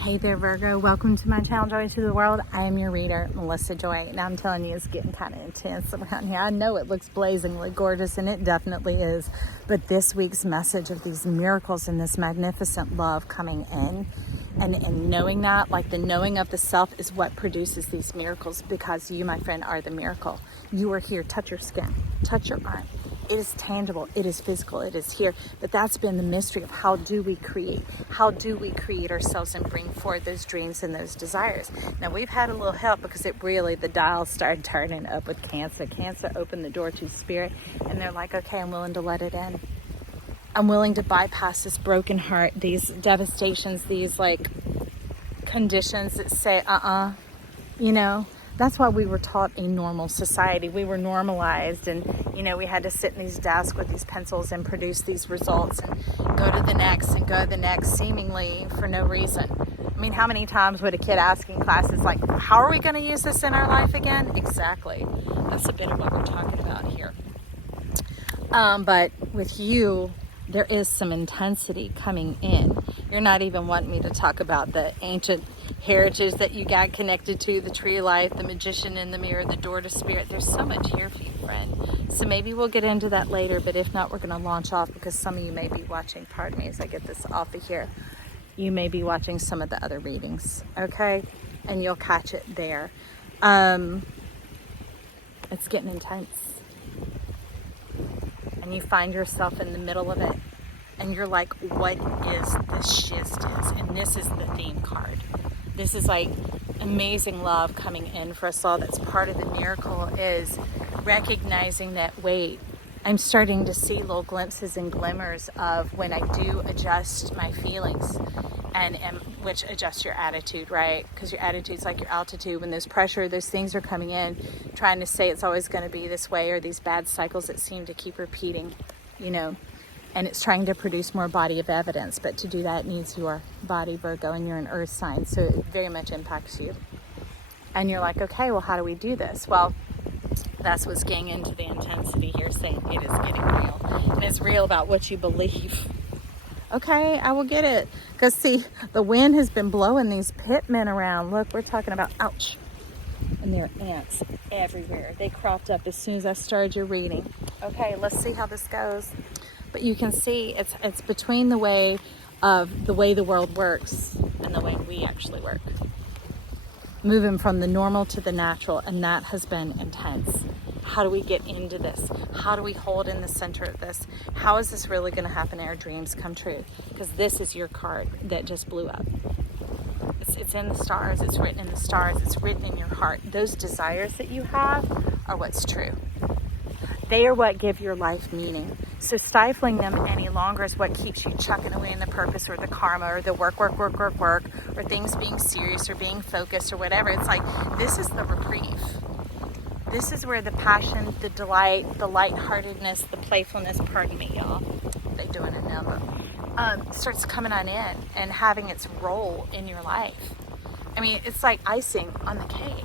Hey there, Virgo. Welcome to my channel, Joy to the World. I am your reader, Melissa Joy. Now I'm telling you, it's getting kind of intense around here. I know it looks blazingly gorgeous, and it definitely is. But this week's message of these miracles and this magnificent love coming in, and knowing that, like the knowing of the self, is what produces these miracles, because you, my friend, are the miracle. You are here. Touch your skin. Touch your arm. It is tangible, it is physical, it is here. But that's been the mystery of how do we create? How do we create ourselves and bring forth those dreams and those desires? Now, we've had a little help because the dials started turning up with Cancer. Cancer opened the door to spirit, and they're like, okay, I'm willing to let it in. I'm willing to bypass this broken heart, these devastations, these like conditions that say, you know. That's why we were taught a normal society. We were normalized, and we had to sit in these desks with these pencils and produce these results and go to the next and go to the next, seemingly for no reason. I mean, how many times would a kid ask in classes, like, how are we going to use this in our life again? Exactly. That's a bit of what we're talking about here. But with you, there is some intensity coming in. You're not even wanting me to talk about the ancient heritage that you got connected to, the tree of life, the magician in the mirror, the door to spirit. There's so much here for you, friend. So maybe we'll get into that later, but if not, we're going to launch off, because some of you may be watching, pardon me as I get this off of here, you may be watching some of the other readings, okay? And you'll catch it there. It's getting intense. And you find yourself in the middle of it, and you're like, what is this shiz? And this is the theme card. This is like amazing love coming in for us all. That's part of the miracle, is recognizing that, wait, I'm starting to see little glimpses and glimmers of when I do adjust my feelings, and which adjusts your attitude, right? Because your attitude's like your altitude. When there's pressure, those things are coming in, trying to say it's always going to be this way, or these bad cycles that seem to keep repeating, and it's trying to produce more body of evidence. But to do that, it needs your body, Virgo, and you're an earth sign, so it very much impacts you. And you're like, okay, well, how do we do this? Well, that's what's getting into the intensity here, saying it is getting real. And it's real about what you believe. Okay, I will get it. Because see, the wind has been blowing these pitmen around. Look, we're talking about, ouch. And there are ants everywhere. They cropped up as soon as I started your reading. Okay, let's see how this goes. But you can see it's between the way the world works and the way we actually work. Moving from the normal to the natural, and that has been intense. How do we get into this? How do we hold in the center of this? How is this really going to happen? Our dreams come true, because this is your card that just blew up. It's in the stars. It's written in the stars. It's written in your heart. Those desires that you have are what's true. They are what give your life meaning. So stifling them any longer is what keeps you chucking away in the purpose, or the karma, or the work, or things being serious, or being focused, or whatever. It's like, this is the reprieve. This is where the passion, the delight, the lightheartedness, the playfulness, pardon me, y'all, they doing it now, but starts coming on in and having its role in your life. I mean, it's like icing on the cake.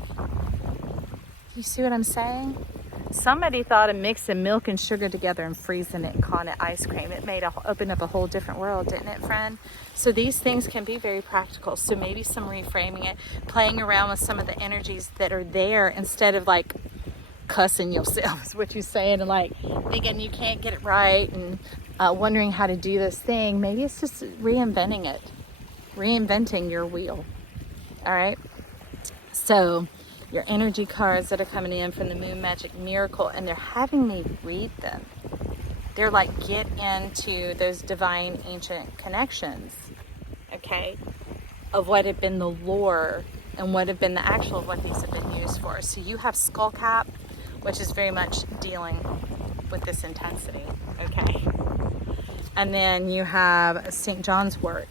You see what I'm saying? Somebody thought of mixing milk and sugar together and freezing it and calling it ice cream. It opened up a whole different world, didn't it, friend? So these things can be very practical. So maybe some reframing it, playing around with some of the energies that are there, instead of like cussing yourself is what you're saying, and like thinking you can't get it right, and wondering how to do this thing. Maybe it's just reinventing it, reinventing your wheel. All right. So your energy cards that are coming in from the Moon Magic Miracle, and they're having me read them. They're like, get into those divine ancient connections, okay, of what had been the lore and what had been the actual of what these have been used for. So you have Skull Cap, which is very much dealing with this intensity, okay? And then you have St. John's Wort,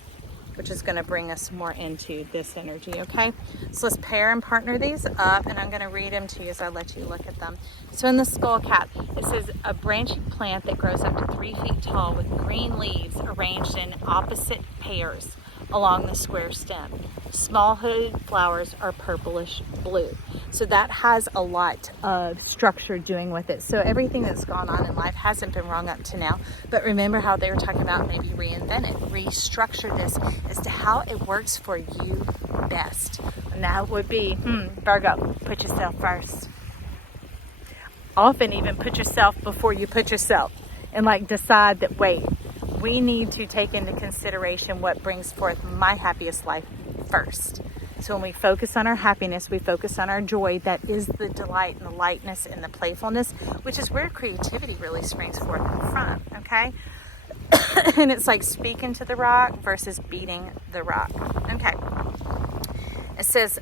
which is going to bring us more into this energy, okay? So let's pair and partner these up, and I'm going to read them to you as I let you look at them. So in the Skull Cap, it says, a branching plant that grows up to 3 feet tall with green leaves arranged in opposite pairs, along the square stem. Small hooded flowers are purplish blue. So that has a lot of structure doing with it. So everything that's gone on in life hasn't been wrong up to now. But remember how they were talking about maybe reinvent it, restructure this as to how it works for you best. And that would be, Virgo, put yourself first. Often even put yourself before you put yourself, and like decide that, wait, we need to take into consideration what brings forth my happiest life first. So when we focus on our happiness, we focus on our joy. That is the delight and the lightness and the playfulness, which is where creativity really springs forth from, okay? And it's like speaking to the rock versus beating the rock. Okay. It says,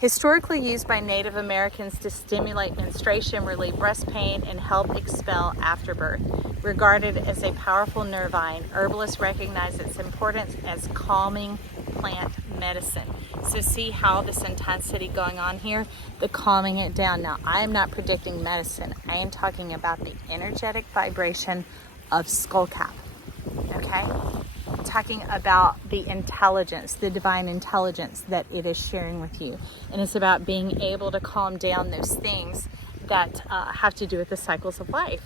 historically used by Native Americans to stimulate menstruation, relieve breast pain, and help expel afterbirth. Regarded as a powerful nervine, herbalists recognize its importance as calming plant medicine. So see how this intensity going on here, the calming it down. Now, I am not predicting medicine. I am talking about the energetic vibration of skullcap, okay? I'm talking about the intelligence, the divine intelligence that it is sharing with you. And it's about being able to calm down those things that have to do with the cycles of life.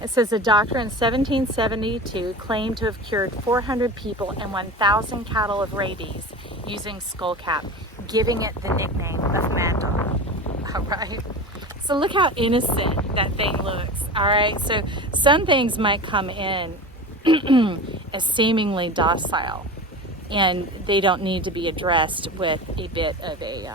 It says a doctor in 1772 claimed to have cured 400 people and 1,000 cattle of rabies using skullcap, giving it the nickname of Mad Dog. All right. So look how innocent that thing looks. All right. So some things might come in as seemingly docile, and they don't need to be addressed with a bit of a,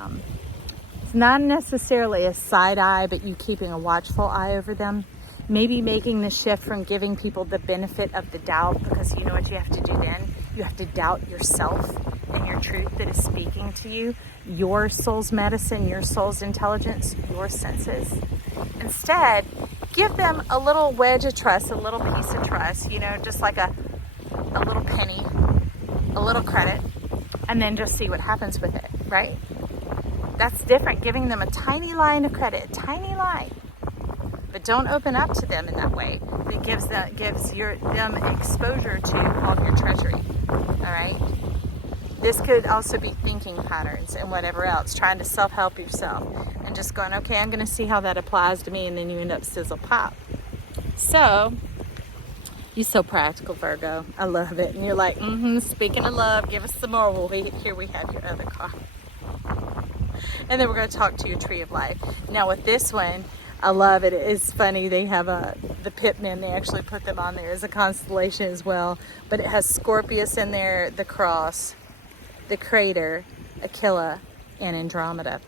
it's not necessarily a side eye, but you keeping a watchful eye over them. Maybe making the shift from giving people the benefit of the doubt, because you know what you have to do then? You have to doubt yourself and your truth that is speaking to you, your soul's medicine, your soul's intelligence, your senses. Instead, give them a little wedge of trust, a little piece of trust, you know, just like a little penny, a little credit, and then just see what happens with it, right? That's different, giving them a tiny line of credit, a tiny line. But don't open up to them in that way. It gives them exposure to all of your treasury. All right. This could also be thinking patterns and whatever else, trying to self-help yourself and just going, okay, I'm going to see how that applies to me, and then you end up sizzle pop. So you're so practical, Virgo. I love it. And you're like, speaking of love, give us some more. Well, here we have your other card. And then we're going to talk to your tree of life. Now with this one, I love it. It's funny. They have the pitmen. They actually put them on there as a constellation as well. But it has Scorpius in there, the cross, the crater, Aquila, and Andromeda.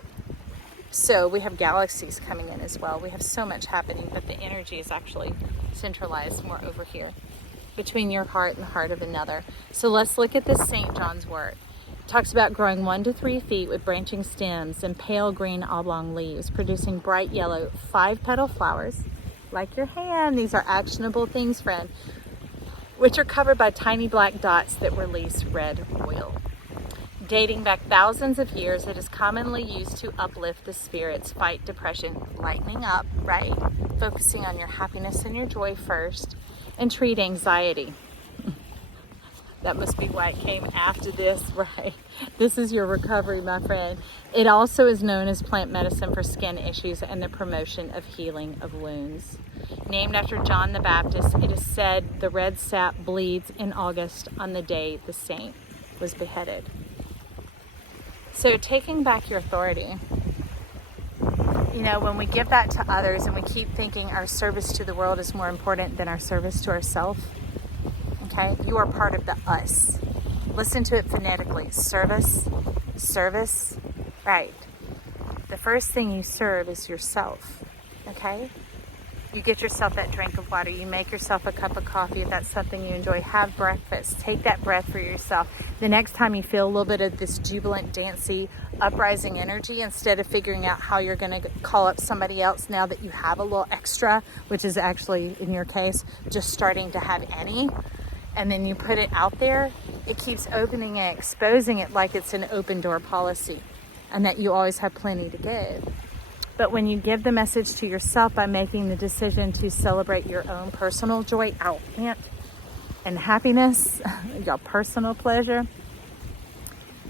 So we have galaxies coming in as well. We have so much happening, but the energy is actually centralized more over here between your heart and the heart of another. So let's look at this St. John's wort. Talks about growing 1 to 3 feet with branching stems and pale green oblong leaves, producing bright yellow 5-petal flowers like your hand. These are actionable things, friend, which are covered by tiny black dots that release red oil. Dating back thousands of years, it is commonly used to uplift the spirits, fight depression, lightening up, right? Focusing on your happiness and your joy first, and treat anxiety. That must be why it came after this, right? This is your recovery, my friend. It also is known as plant medicine for skin issues and the promotion of healing of wounds. Named after John the Baptist, it is said the red sap bleeds in August on the day the saint was beheaded. So taking back your authority, you know, when we give that to others and we keep thinking our service to the world is more important than our service to ourselves, okay, you are part of the us. Listen to it phonetically. Service, service, right. The first thing you serve is yourself, okay? You get yourself that drink of water. You make yourself a cup of coffee if that's something you enjoy. Have breakfast. Take that breath for yourself. The next time you feel a little bit of this jubilant, dancey, uprising energy, instead of figuring out how you're going to call up somebody else now that you have a little extra, which is actually, in your case, just starting to have any, and then you put it out there, it keeps opening and exposing it like it's an open door policy and that you always have plenty to give. But when you give the message to yourself by making the decision to celebrate your own personal joy, and happiness, your personal pleasure,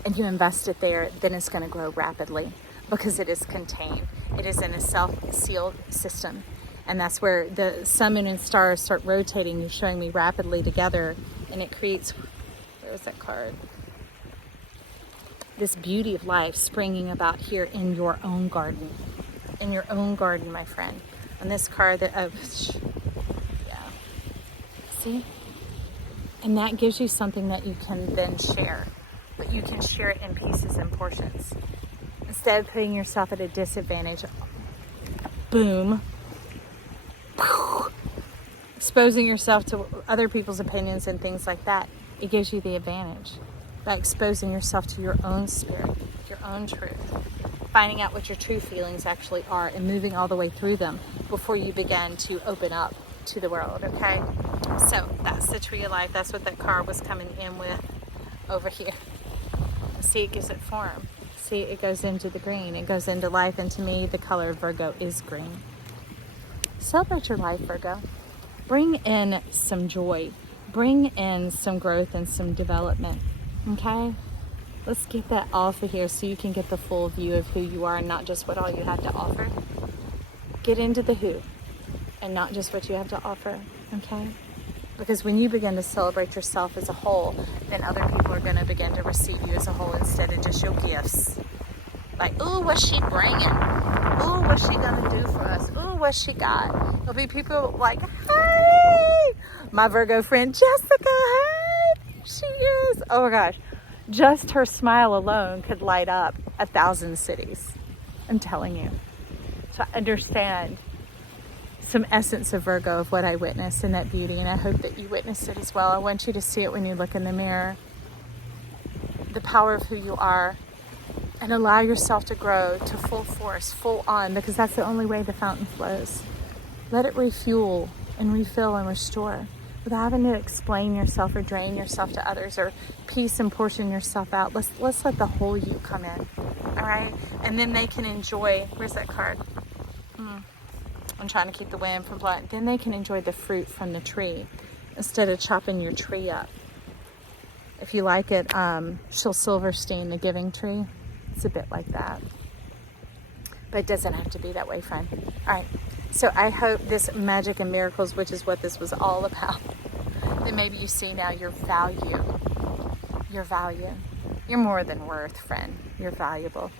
and you invest it there, then it's going to grow rapidly because it is contained. It is in a self-sealed system. And that's where the sun, moon, and stars start rotating. You're showing me rapidly together, and it creates, where's that card? This beauty of life springing about here in your own garden. In your own garden, my friend. On this card that, yeah. See? And that gives you something that you can then share. But you can share it in pieces and portions. Instead of putting yourself at a disadvantage, boom, exposing yourself to other people's opinions and things like that, it gives you the advantage by exposing yourself to your own spirit, your own truth, finding out what your true feelings actually are and moving all the way through them before you begin to open up to the world, okay? So that's the tree of life. That's what that card was coming in with over here. See, it gives it form. See, it goes into the green. It goes into life, and to me, the color of Virgo is green. Celebrate your life, Virgo. Bring in some joy. Bring in some growth and some development, okay? Let's get that off of here so you can get the full view of who you are and not just what all you have to offer. Get into the who and not just what you have to offer, okay? Because when you begin to celebrate yourself as a whole, then other people are going to begin to receive you as a whole instead of just your gifts. Like, ooh, what's she bringing? Ooh, what's she going to do for us? Ooh, what's she got? There'll be people like, hey, my Virgo friend Jessica, hey, there she is. Oh my gosh. Just her smile alone could light up 1,000 cities. I'm telling you. So I understand some essence of Virgo of what I witnessed in that beauty, and I hope that you witnessed it as well. I want you to see it when you look in the mirror, the power of who you are, and allow yourself to grow to full force, full on, because that's the only way the fountain flows. Let it refuel and refill and restore without having to explain yourself or drain yourself to others or piece and portion yourself out. Let's let the whole you come in, all right? And then they can enjoy, where's that card? I'm trying to keep the wind from blowing. Then they can enjoy the fruit from the tree instead of chopping your tree up. If you like it, Shel Silverstein, The Giving Tree. It's a bit like that. But it doesn't have to be that way, friend. All right. So I hope this magic and miracles, which is what this was all about, that maybe you see now your value. Your value. You're more than worth, friend. You're valuable.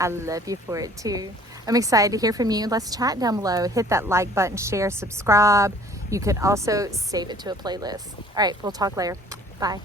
I love you for it too. I'm excited to hear from you. Let's chat down below. Hit that like button, share, subscribe. You can also save it to a playlist. All right, we'll talk later. Bye.